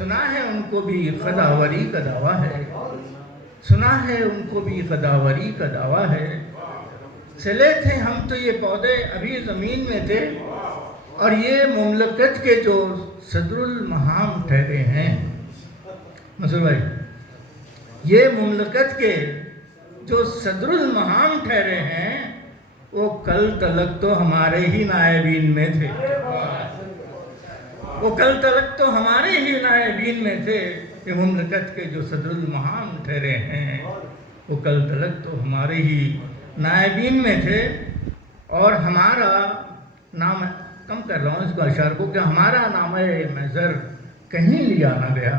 سنا ہے ان کو بھی خداوری کا دعویٰ ہے، سنا ہے ان کو بھی خداوری کا دعویٰ ہے۔ چلے تھے ہم تو یہ پودے ابھی زمین میں تھے، اور یہ مملکت کے جو صدر المہام ٹھہرے ہیں، مسعود بھائی، یہ مملکت کے جو صدر المہام ٹھہرے ہیں وہ کل تلک تو ہمارے ہی نائبین میں تھے، وہ کل تلک تو ہمارے ہی نائبین میں تھے۔ یہ مملکت کے جو صدر المہام ٹھہرے ہیں وہ کل تلک تو ہمارے ہی نائبین میں تھے، اور ہمارا نام، کم کر رہا ہوں اس کو اشعار کو، کہ ہمارا نام محضر کہیں لیا نہ گیا،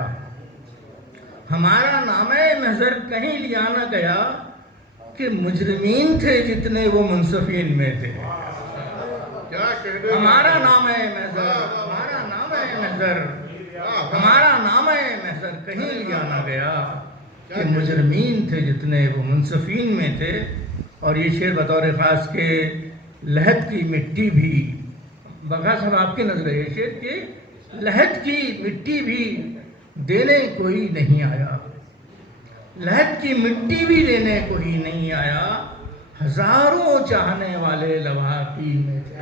ہمارا نام محضر کہیں لیا نہ گیا، کہ مجرمین تھے جتنے وہ منصفین میں تھے۔ ہمارا نام محضر، ہمارا نام محضر، ہمارا نام محضر کہیں لیا نہ گیا، کہ مجرمین تھے جتنے وہ منصفین میں تھے۔ اور یہ شعر بطور خاص کے لحد کی مٹی بھی، بغا صاحب آپ کی نظر ہے شعر کہ لحد کی مٹی بھی دینے کوئی نہیں آیا، لحد کی مٹی بھی دینے کوئی نہیں آیا، ہزاروں چاہنے والے لواحقین میں تھے۔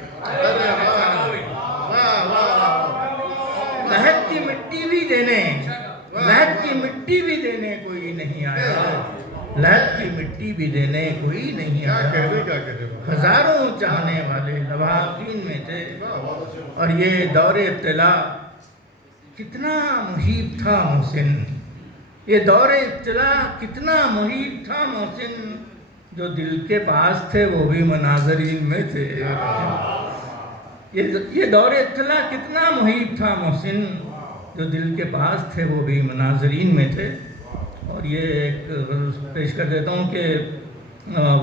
لحد کی مٹی بھی دینے، لحد کی مٹی بھی دینے کوئی نہیں آیا، لحد کی مٹی بھی دینے کوئی نہیں آیا، ہزاروں چاہنے والے لواحقین میں تھے۔ اور یہ دور ابتلا کتنا محیب تھا محسن، یہ دور ابتلا کتنا محیب تھا محسن، جو دل کے پاس تھے وہ بھی مناظرین میں تھے۔ یہ دور ابتلا کتنا محیب تھا محسن، جو دل کے پاس تھے وہ بھی مناظرین میں تھے۔ اور یہ ایک پیش کر دیتا ہوں کہ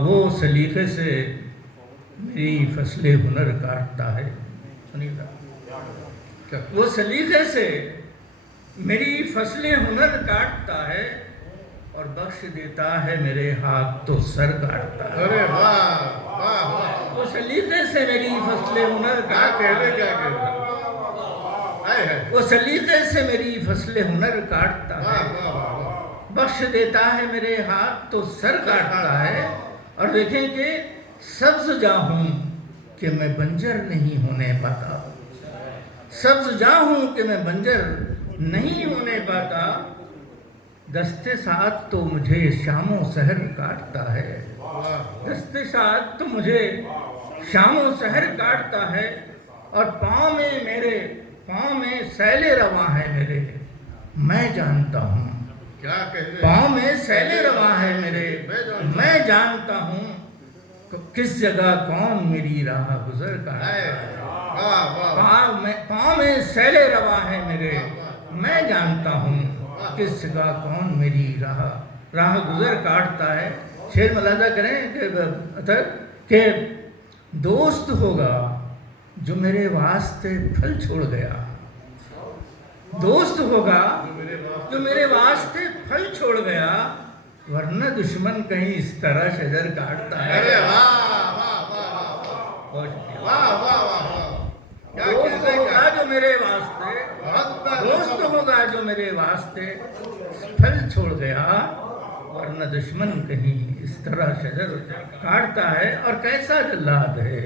وہ سلیقے سے میری فصل ہنر کاٹتا ہے، وہ سلیقے سے میری فصل ہنر کاٹتا ہے، اور بخش دیتا ہے میرے ہاتھ تو سر کاٹتا ہے۔ وہ سلیقے سے میری فصل ہنر کاٹتا ہے، وہ سلیقے سے میری فصل ہنر کاٹتا ہے، بخش دیتا ہے میرے ہاتھ تو سر کاٹتا ہے۔ اور دیکھیں کہ سبز جاں ہوں کہ میں بنجر نہیں ہونے پاتا، سبز جاں ہوں کہ میں بنجر نہیں ہونے پاتا، دست ساعت تو مجھے شام و سحر کاٹتا ہے، دست ساعت تو مجھے شام و سحر کاٹتا ہے، اور پاؤں میں میرے، پاؤں میں سیل رواں ہے میرے، میں جانتا ہوں، پاؤں میں سیل رواں ہے میرے، میں جانتا ہوں، کس جگہ کون میری راہ گزر کاٹتا ہے۔ پاؤں میں سیل رواں ہے میرے، میں جانتا ہوں، کس جگہ کون میری راہ گزر کاٹتا ہے۔ شعر ملاحظہ کریں کہ دوست ہوگا جو میرے واسطے پھل چھوڑ گیا، دوست ہوگا جو میرے واسطے پھل چھوڑ گیا، ورنہ دشمن کہیں اس طرح شجر کاٹتا ہے۔ دوست ہوگا جو میرے واسطے، دوست ہوگا جو میرے واسطے پھل چھوڑ گیا، ورنہ دشمن کہیں اس طرح شجر کاٹتا ہے۔ اور کیسا جلاد ہے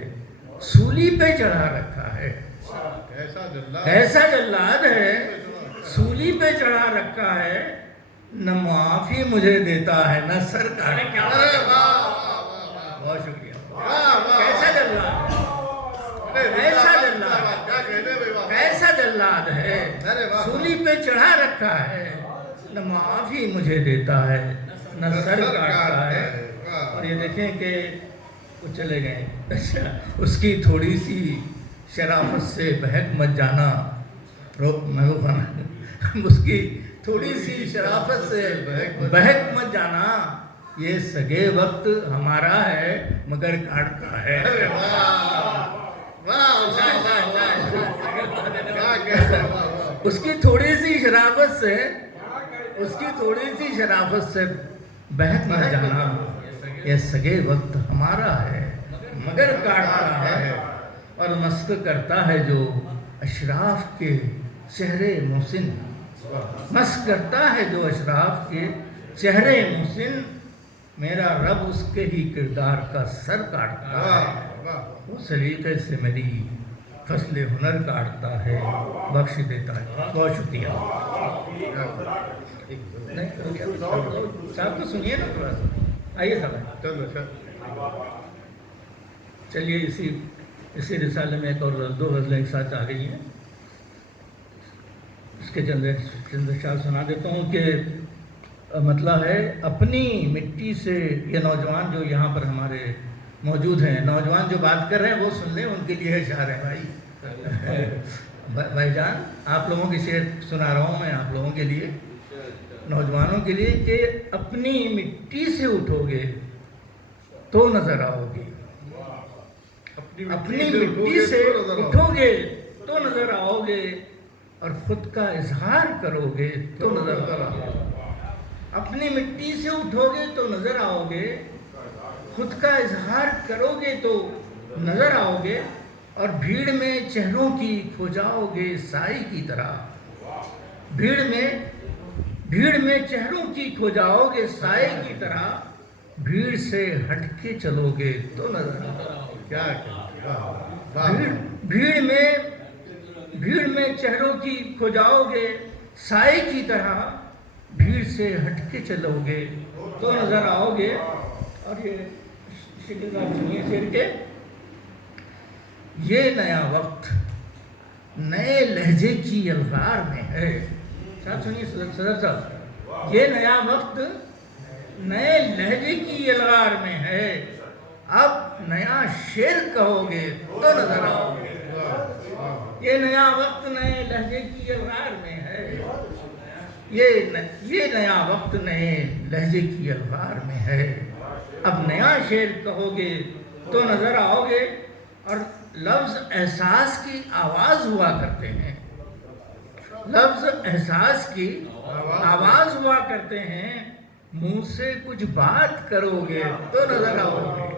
سولی پہ چڑھا رکھا ہے، ایسا جلاد ہے سولی پہ چڑھا رکھا ہے، نہ معافی مجھے دیتا ہے نہ سر کاٹتا ہے۔ بہت شکریہ۔ کیسا جلاد ہے، ایسا جلاد، ایسا جلاد ہے سولی پہ چڑھا رکھا ہے، نہ معافی مجھے دیتا ہے نہ سر کاٹتا ہے۔ اور یہ دیکھیں کہ وہ چلے گئے، اس کی تھوڑی سی شرافت سے بہک مت جانا، اس کی تھوڑی سی شرافت سے بہک مت جانا، یہ سگے وقت ہمارا ہے مگر کاٹتا ہے۔ اس کی تھوڑی سی شرافت سے، اس کی تھوڑی سی شرافت سے بہک مت جانا، یہ سگے وقت ہمارا ہے مگر کاٹتا ہے۔ اور مسخ کرتا ہے جو اشراف کے چہرے محسن، مس کرتا ہے جو اشراف کے چہرے محسن، میرا رب اس کے ہی کردار کا سر کاٹتا ہے، وہ سلیقے سے میری فصل ہنر کاٹتا ہے، بخش دیتا ہے۔ بہت شکریہ۔ صاحب تو سنیے نا تھوڑا سا، آئیے صاحب۔ چلیے اسی رسالے میں ایک اور 2 غزلیں ایک ساتھ آ گئی ہیں، اس کے چند اشعار سنا دیتا ہوں کہ مطلب ہے اپنی مٹی سے۔ یہ نوجوان جو یہاں پر ہمارے موجود ہیں، نوجوان جو بات کر رہے ہیں وہ سن لیں، ان کے لیے اشعار ہے بھائی جان، آپ لوگوں کی شعر سنا رہا ہوں میں آپ لوگوں کے لیے، نوجوانوں کے لیے، کہ اپنی مٹی سے اٹھو گے تو نظر آؤ گے، اپنی مٹی سے اٹھو گے تو نظر آؤ گے، اور خود کا اظہار کرو گے تو نظر آؤ گے۔ اپنی مٹی سے اٹھو گے تو نظر آؤ گے، خود کا اظہار کرو گے تو نظر آؤ گے، اور بھیڑ میں چہروں کی کھو جاؤ گے سائی کی طرح، بھیڑ میں چہروں کی کھو جاؤ گے سائے کی طرح، بھیڑ سے ہٹ کے چلو گے تو نظر آؤ گے۔ بھیڑ میں چہروں کی کھو جاؤ گے سائے کی طرح، بھیڑ سے ہٹ کے چلو گے تو نظر آؤ گے۔ اور یہ شکل آپ سنیے شعر کے، یہ نیا وقت نئے لہجے کی الغار میں ہے۔ صاحب سنیے صدر صاحب، یہ نیا وقت نئے لہجے کی الغار میں ہے، اب نیا شعر کہو گے تو نظر آؤ گے۔ یہ نیا وقت نئے لہجے کی الغار میں ہے، یہ نیا وقت نئے لہجے کی الغار میں ہے، اب نیا شعر کہو گے تو نظر آؤ گے۔ اور لفظ احساس کی آواز ہوا کرتے ہیں، لفظ احساس کی آواز ہوا کرتے ہیں، منہ سے کچھ بات کرو گے تو نظر آؤ گے۔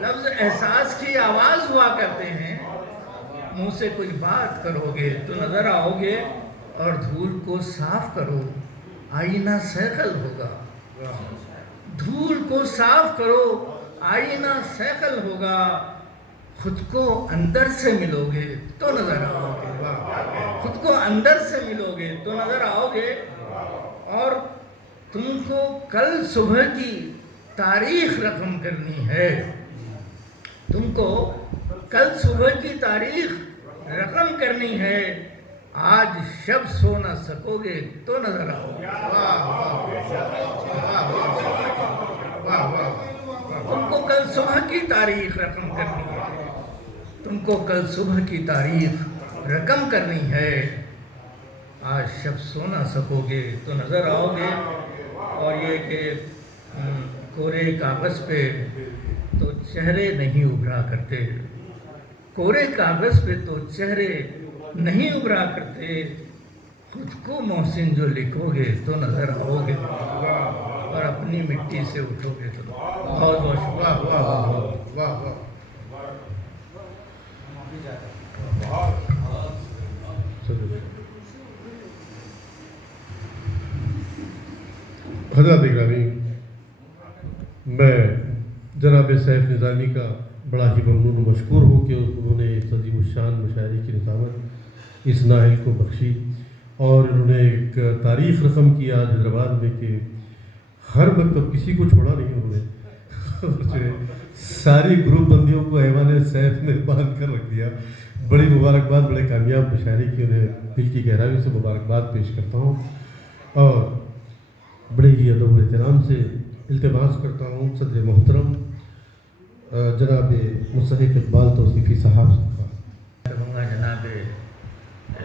لفظ احساس کی آواز ہوا کرتے ہیں، منہ سے کچھ بات کرو گے تو نظر آؤ گے، اور دھول کو صاف کرو آئینہ سیکل ہوگا، دھول کو صاف کرو آئینہ سیکل ہوگا، خود کو اندر سے ملو گے تو نظر آؤ گے، خود کو اندر سے ملو گے تو نظر آؤ گے، اور تم کو کل صبح کی تاریخ رقم کرنی ہے، تم کو کل صبح کی تاریخ رقم کرنی ہے، آج شب سو نہ سکو گے تو نظر آؤ گے۔ تم کو کل صبح کی تاریخ رقم کرنی ہے، تم کو کل صبح کی تاریخ رقم کرنی ہے، آج شب سو نہ سکو گے تو نظر آؤ گے۔ اور یہ کہ کورے کاغذ پہ تو چہرے نہیں ابھرا کرتے، کورے کاغذ پہ تو چہرے نہیں ابھرا کرتے، خود کو محسن جو لکھو گے تو نظر آؤ گے، اور اپنی مٹی سے اٹھو گے تو بہت بہت شکریہ۔ حضرات گرامی، میں جناب سیف نظامی کا بڑا ہی ممنون و مشکور ہوں کہ انہوں نے اس عظیم الشان مشاعرے کی نظامت اس ناہل کو بخشی، اور انہوں نے ایک تاریخ رقم کی آج حیدرآباد میں کہ ہر مکتب کسی کو چھوڑا نہیں انہوں نے، ساری گروپ بندیوں کو ایوان سیف نے باندھ کر رکھ دیا۔ بڑی مبارکباد، بڑے کامیاب مشاعرے کی انہیں دل کی گہرائی سے مبارکباد پیش کرتا ہوں، اور بڑے ہی ادب و احترام سے التماس کرتا ہوں صدر محترم جناب مصنف اقبال توصیفی صاحب کا کروں گا جناب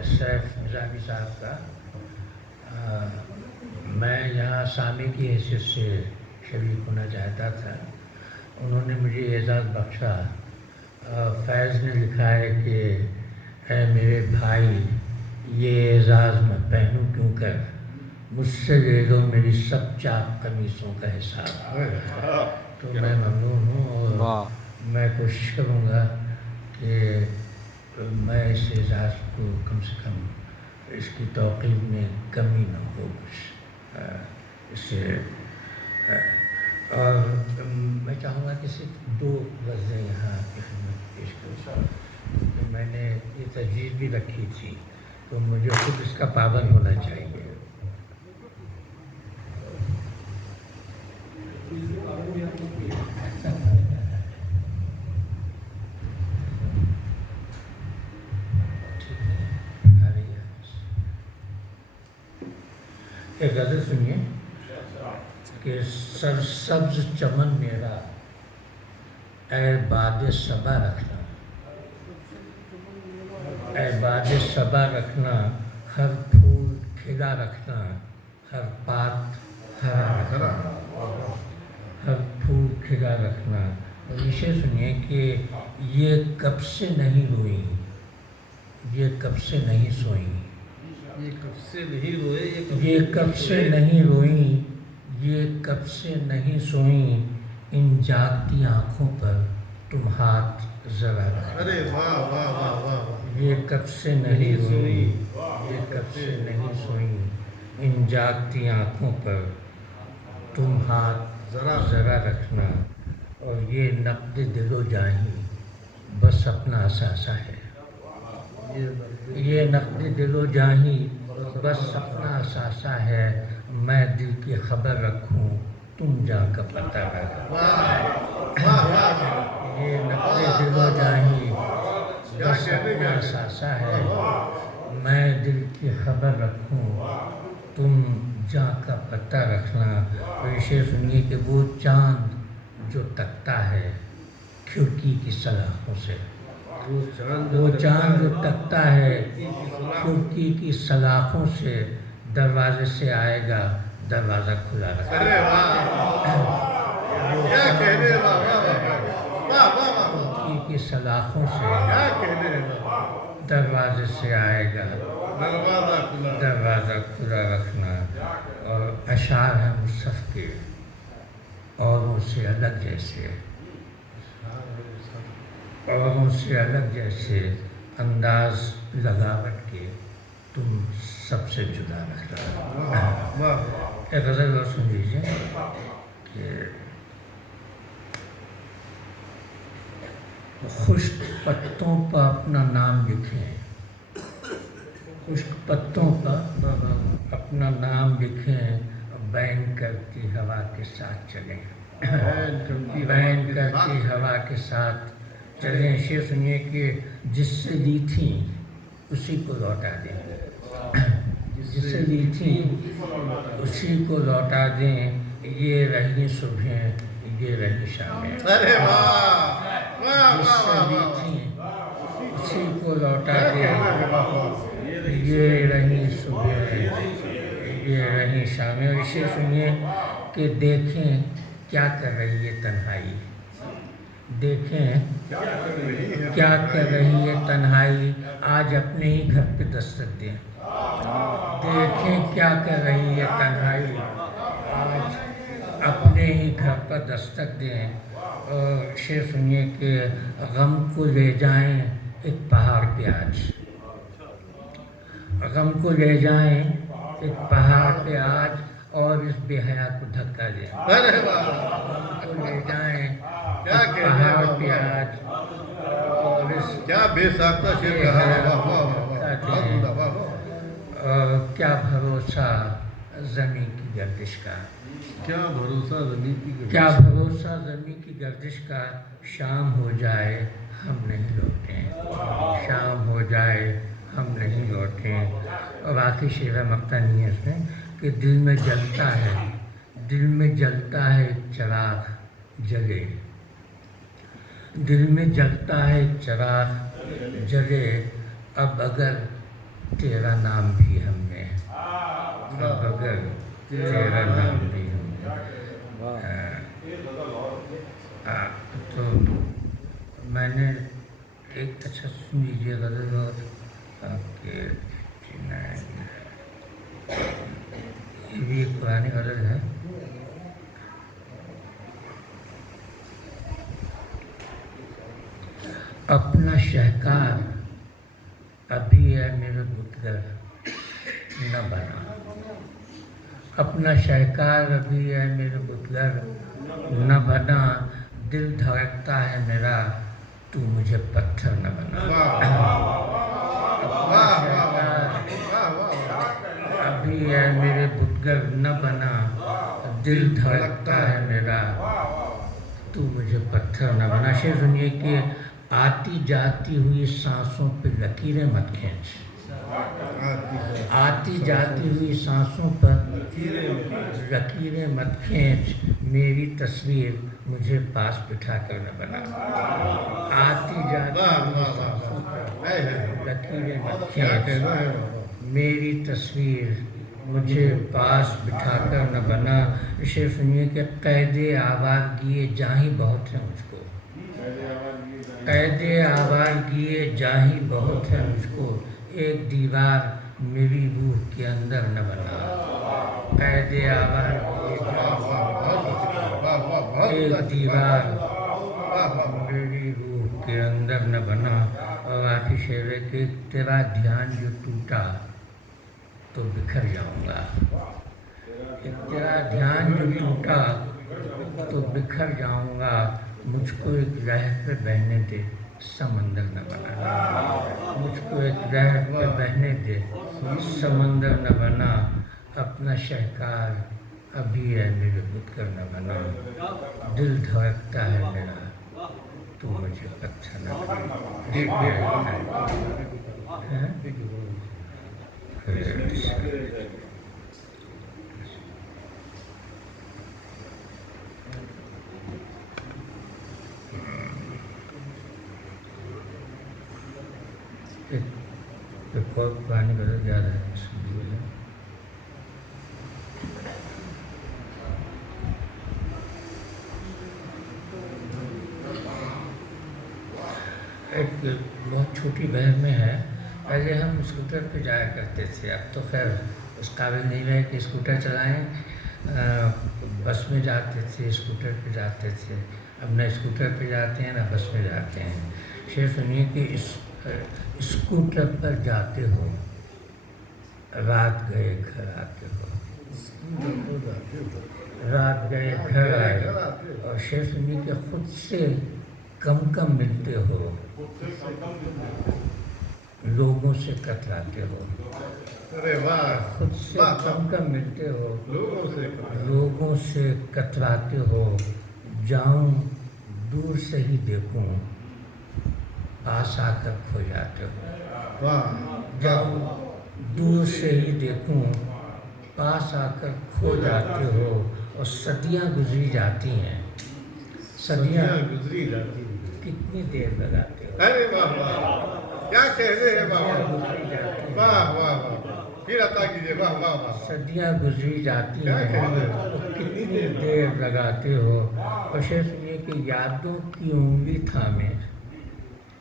سیف نظامی صاحب کا۔ میں یہاں سامع کی حیثیت سے شریک ہونا چاہتا تھا، انہوں نے مجھے اعزاز بخشا۔ فیض نے لکھا ہے کہ اے میرے بھائی، یہ اعزاز میں پہنوں کیوں کر، مجھ سے لے لو میری سب چاک قمیصوں کا حساب۔ تو میں ممنون ہوں، اور میں کوشش کروں گا کہ میں اس اعزاز کو کم سے کم اس کی توقیر میں کمی نہ ہو کچھ اسے اور میں چاہوں گا کہ صرف 2 غزلیں یہاں کی خدمت پیش کروں. میں نے یہ تجویز بھی رکھی تھی تو مجھے خود اس کا پابند ہونا چاہیے. ایک غزل سنیے کہ سرسبز چمن میرا اے باد صبا رکھنا، اے باد صبا رکھنا، ہر پھول کھلا رکھنا، ہر پات ہرا رکھنا، ہر پھول کھلا رکھنا. اور اسے سنیے کہ یہ کب سے نہیں روئی، یہ کب سے نہیں سوئی، یہ کب سے نہیں روئے، یہ کب سے نہیں روئیں، یہ کب سے نہیں سوئیں، ان جاگتی آنکھوں پر تم ہاتھ ذرا رکھنا. ارے واہ واہ واہ واہ. یہ کب سے نہیں روئیں، یہ کب سے نہیں سوئیں، ان جاگتی آنکھوں پر تم ہاتھ ذرا رکھنا. اور یہ نقد دل و جاہیں بس اپنا اثاثہ ہے، یہ نقد دل و جاہیں بس اپنا اثاثہ ہے. میں دل کی خبر رکھوں تم جا کا پتہ رکھو. یہ نقد دل و جاہیں بس اپنا اثاثہ ہے. میں دل کی خبر رکھوں تم جا کا پتہ رکھنا. اور اسے سنیے کہ وہ چاند جو تکتا ہے کھڑکی کی سلاخوں سے، وہ چاند جو تکتا ہے کھڑکی کی سلاخوں سے، دروازے سے آئے گا دروازہ کھلا رکھنا. کھڑکی کی سلاخوں سے دروازے سے آئے گا دروازہ کھلا رکھنا. اور اشعار ہیں مصحف کے اوروں سے الگ جیسے، اوروں سے الگ جیسے، انداز لگاوٹ کے تم سب سے جدا رکھنا. ایک غزل اور سن لیجیے کہ خشک پتوں پر اپنا نام لکھیں، خشک پتوں پر اپنا نام لکھیں، بین کرتی ہوا کے ساتھ چلیں، بین کرتی ہوا کے ساتھ چلیں. شعر سنیے کہ جس سے لی تھیں اسی کو لوٹا دیں، جس سے لی تھیں اسی کو لوٹا دیں. یہ رہی صبحیں یہ رہی شامیں، جس سے لی تھیں اسی کو لوٹا دیں. یہ رہی صبحیں یہ رہی شامیں. اور اسے سنیے کہ دیکھیں کیا کر رہی ہے تنہائی، دیکھیں کیا کر رہی ہے تنہائی، آج اپنے ہی گھر پہ دستک دیں. دیکھیں کیا کر رہی ہے تنہائی، آج اپنے ہی گھر پر دستک دیں. اور شعر سنیے کہ غم کو لے جائیں ایک پہاڑ پہ آج، غم کو لے جائیں ایک پہاڑ پہ آج، اور اس بے حیا کو دھکا دیں. غم کو لے جائیں ایک پہاڑ پہ آج، اور اس کیا بے ساختہ شعر کہا. کیا بھروسہ زمین کی گردش کا، کیا بھروسہ زمین کی گردش، کیا بھروسہ زمین کی گردش کا. شام ہو جائے ہم نہیں لوٹیں، شام ہو جائے ہم نہیں لوٹیں. اور آخری شعر مقطع نہیں ہے اس میں کہ دل میں جلتا ہے، دل میں جلتا ہے چراغ جلے، دل میں جلتا ہے چراغ جلے. اب اگر تیرا نام بھی ہم نے، اب اگر تیرا نام بھی ہم نے. تو میں نے ایک اچھا سن لیجیے غزل اور آپ کے یہ بھی ایک پرانی غزل ہے. اپنا شہکار ابھی ہے میرے بتگر، نہ بنا، اپنا شہکار ابھی ہے میرے بتگر نہ بنا، دل دھڑکتا ہے میرا تو مجھے پتھر نہ بنا۔ اپنا شہکار ابھی ہے میرے بتگر نہ بنا، دل دھڑکتا ہے میرا تو مجھے پتھر نہ بنا۔ شعر سنیے کہ آتی جاتی ہوئی سانسوں پہ لکیریں مت کھینچ، آتی جاتی ہوئی سانسوں پر لکیریں مت کھینچ، میری تصویر مجھے پاس بٹھا کر نہ بنا۔ آتی جاتی ہوئی سانسوں پر لکیریں مت کھینچ، میری تصویر مجھے پاس بٹھا کر نہ بنا۔ شعر سنیے کہ قید آوارگی جاہیں بہت ہے مجھ کو، قید آوارگی جاہیں بہت ہے مجھ کو، ایک دیوار میری روح کے اندر نہ بنا۔ قید آوارگی ایک دیوار میری روح کے اندر نہ بنا۔ اور آخری شعر ہے کہ تیرا دھیان جو ٹوٹا تو بکھر جاؤں گا، تیرا دھیان جو ٹوٹا تو بکھر جاؤں گا، مجھ کو ایک لہر پہ بہنے دے سمندر نہ بنا، مجھ کو ایک لہر پہ بہنے دے سمندر نہ بنا، اپنا شہکار ابھی ہے میرے بتگر نہ بنا، دل دھڑکتا ہے میرا تو مجھے پتھر نہ بنا۔ ایک بہت پرانی غزل یاد ہے، ایک بہت چھوٹی بہن میں ہے، پہلے ہم اسکوٹر پہ جایا کرتے تھے، اب تو خیر اس قابل نہیں رہے کہ اسکوٹر چلائیں، بس میں جاتے تھے، اسکوٹر پہ جاتے تھے، اب نہ اسکوٹر پہ جاتے ہیں نہ بس میں جاتے ہیں۔ شعر سنیے کہ اسکوٹر پر جاتے ہو رات گئے گھر آتے ہو، رات گئے گھر آئے، اور شعر سنیے کہ خود سے کم کم ملتے ہو، لوگوں سے کتراتے ہو، خود سے کم کم ملتے ہو، لوگوں سے کتراتے ہو، جاؤں دور سے ہی دیکھوں پاس آ کر کھو جاتے ہو، جاؤں دور سے ہی دیکھوں پاس آ کر کھو جاتے ہو، اور صدیاں گزری جاتی ہیں، صدیاں گزری جاتی ہیں، کتنی دیر لگاتے ہو، ارے واہ واہ کیا کہنے ہیں، واہ واہ پھر عطا کیجیے، واہ واہ واہ، صدیاں گزری جاتی ہیں کتنی دیر لگاتے ہو۔ اور شعر سنیے کہ یادوں کی انگلی تھامے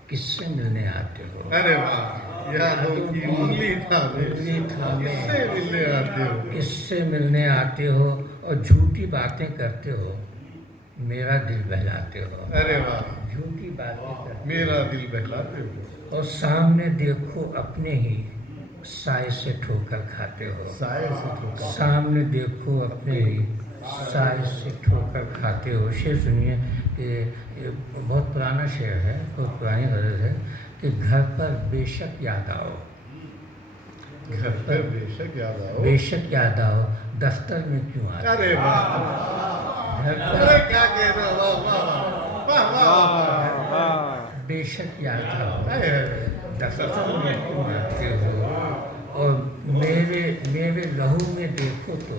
کس سے ملنے آتے ہو، ارے واہ یادوں کی انگلی تھامے کس سے ملنے آتے ہو، کس سے ملنے آتے ہو، اور جھوٹی باتیں کرتے ہو میرا دل بہلاتے ہو، ارے واہ جھوٹی باتیں کرتے میرا دل بہلاتے ہو، اور سامنے دیکھو اپنے ہی سائے سے ٹھوکر کھاتے ہو، سائے سے ٹھوکر، سامنے دیکھو اپنے ہی سائے سے ٹھوکر کھاتے ہو۔ شعر سنیے کہ یہ بہت پرانا شعر ہے، بہت پرانی غزل ہے کہ گھر پر بے شک یاد آؤ، گھر پر بے شک یاد آؤ، بے شک یاد آؤ، دفتر میں کیوں آتے، ارے واہ گھر ارے پر کیا کہنا، واہ واہ واہ واہ واہ، بے شک یاد آؤ، اے اے دفتر میں کیوں آتے ہو، اور میرے لہو میں دیکھو تو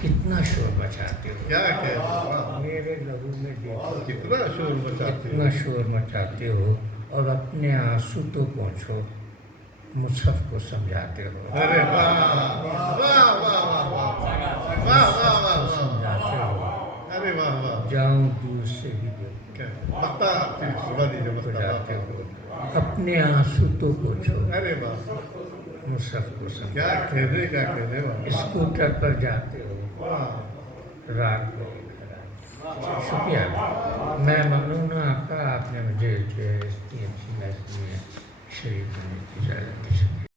کتنا شور مچاتے ہو، کیا کہنا، میرے لہو میں دیکھو کتنا شور مچاتے ہو، کتنا شور مچاتے ہو، اور اپنے آنسو تو پوچھو مصحف کو سمجھاتے ہو، ارے واہ واہ واہ واہ واہ واہ واہ سمجھاتے ہو، ارے واہ واہ، جاؤں دور سے ہی دیکھو متا پھر سنا دیجیے کو متا، جاتے ہو، اپنے آنسو تو پوچھو ارے واہ مصحف کو کیا سمجھاتے کہنے ہو، واہ، اسکوٹر پر جاتے ہو واہ رات کو گھر آتے۔ شکریہ، میں ممنون ہوں آپ کا، آپ نے مجھے اتنی اچھی محفل میں شریک ہونے کی اجازت دی۔